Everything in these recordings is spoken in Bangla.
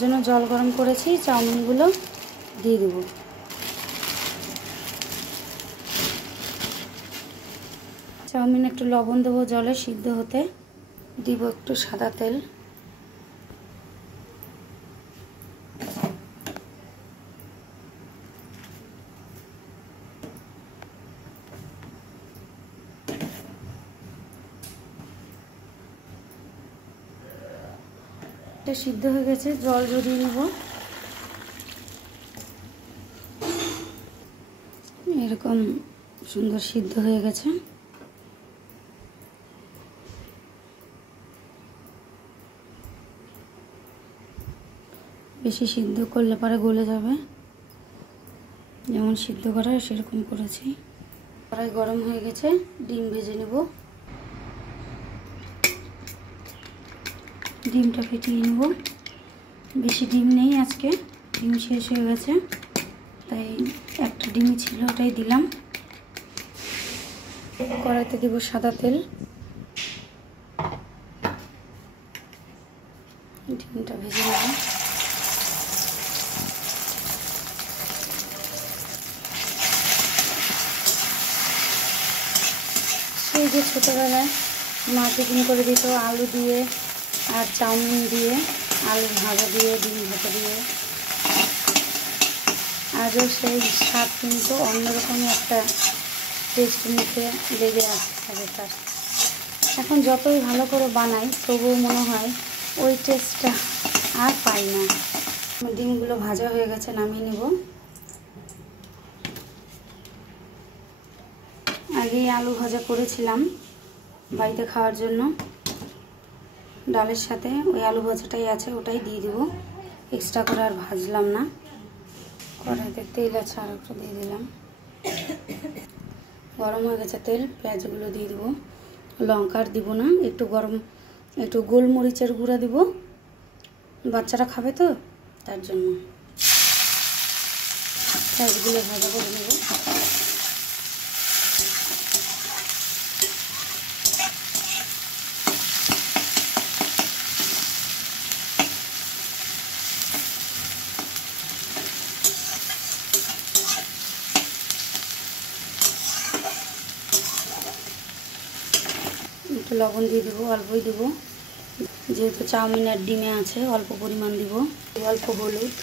জন্য জল গরম করেছি, চাউমিনগুলো দিয়ে দেব। চাউমিন একটু লবণ দেবো জলে সিদ্ধ হতে। দিব একটু সাদা তেল। এটা সিদ্ধ হয়ে গেছে, জল ঝরিয়ে নেব। এরকম সুন্দর সিদ্ধ হয়ে গেছে। বেশি সিদ্ধ করলে পরে গলে যাবে, যেমন সিদ্ধ করা সেরকম করেছি। কড়াই গরম হয়ে গেছে, ডিম ভেজে নেব। ডিমটা ফেটিয়ে নেব। বেশি ডিম নেই আজকে, ডিম শেষ হয়ে গেছে, তাই একটা ডিমই ছিল, ওটাই দিলাম। কড়াইতে দিব সাদা তেল। ডিমটা ভেজে নেব। সেই যে ছোটোবেলায় মা টিফিন করে দিত আলু দিয়ে আর চাউমিন দিয়ে, আলু ভাজা দিয়ে, ডিম ভাজা দিয়ে, আজও সেই স্বাদ কিন্তু অন্যরকমই একটা টেস্ট মুখে লেগে আসছে তার। এখন যতই ভালো করে বানাই তবুও মনে হয় ওই টেস্টটা আর পাই না। ডিমগুলো ভাজা হয়ে গেছে, নামিয়ে নেব। আগেই আলু ভাজা করেছিলাম বাড়িতে খাওয়ার জন্য, ডালের সাথে ওই আলু ভাজাটাই আছে, ওটাই দিয়ে দেবো। এক্সট্রা করে আর ভাজলাম না। কড়াইতে তেল আছে, আর একটু দিয়ে দিলাম। গরম হয়ে গেছে তেল, পেঁয়াজগুলো দিয়ে দেবো। লঙ্কার দিব না, একটু গোলমরিচের গুঁড়া দিব, বাচ্চারা খাবে তো তার জন্য। পেঁয়াজগুলো ভাজা করে নেব। একটু লবণ দিয়ে দেবো, অল্পই দেবো, যেহেতু চাউমিন আর ডিমে আছে অল্প পরিমাণ দিব। অল্প হলুদ,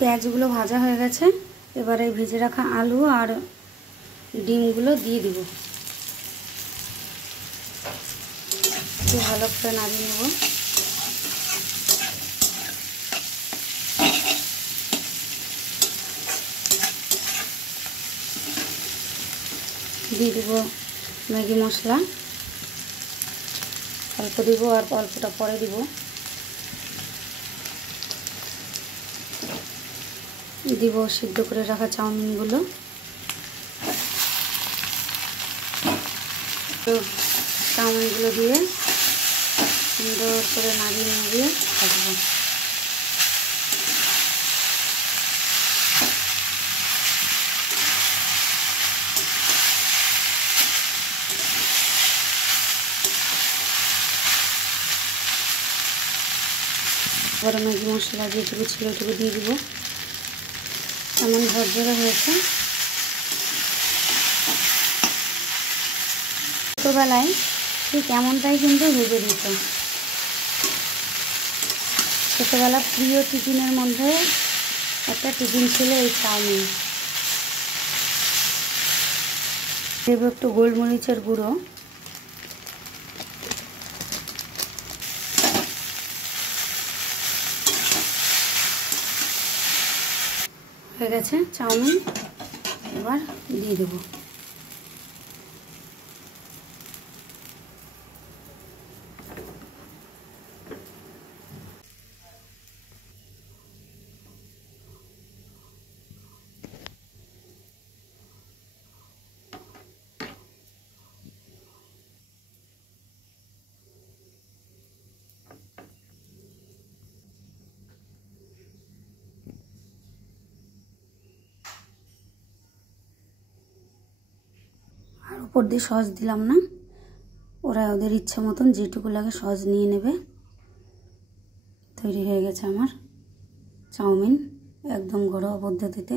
পেঁয়াজগুলো ভাজা হয়ে গেছে। এবারে ভেজে রাখা আলু আর ডিমগুলো দিয়ে দিব। একটু ভালো করে নাড়িয়ে নেব। দিয়ে দিব ম্যাগি মশলা, অল্প দিব আর অল্পটা পরে দিব। দিব সিদ্ধ করে রাখা চাউমিনগুলো। তো চাউমিনগুলো দিয়ে সুন্দর করে নাড়িয়ে নাড়িয়ে ভাজবো। এবারে ম্যাগি মশলা যেটুকু ছিল ওটুকু দিয়ে দিব। এমন ঝরঝরে হয়েছে। ছোটোবেলায় ঠিক এমনটাই কিন্তু ভেবে দিত। ছোটোবেলা প্রিয় টিফিনের মধ্যে একটা টিফিন ছিল এই চাউমিন। দেব একটু গোলমরিচের গুঁড়ো। হয়ে গেছে চাউমিন, এবার দিয়ে দেবো। উপর দিয়ে সস দিলাম না, ওরা ওদের ইচ্ছে মতন যেটুকু লাগে সস নিয়ে নেবে। তৈরি হয়ে গেছে আমার চাউমিন একদম ঘরোয়া পদ্ধতিতে।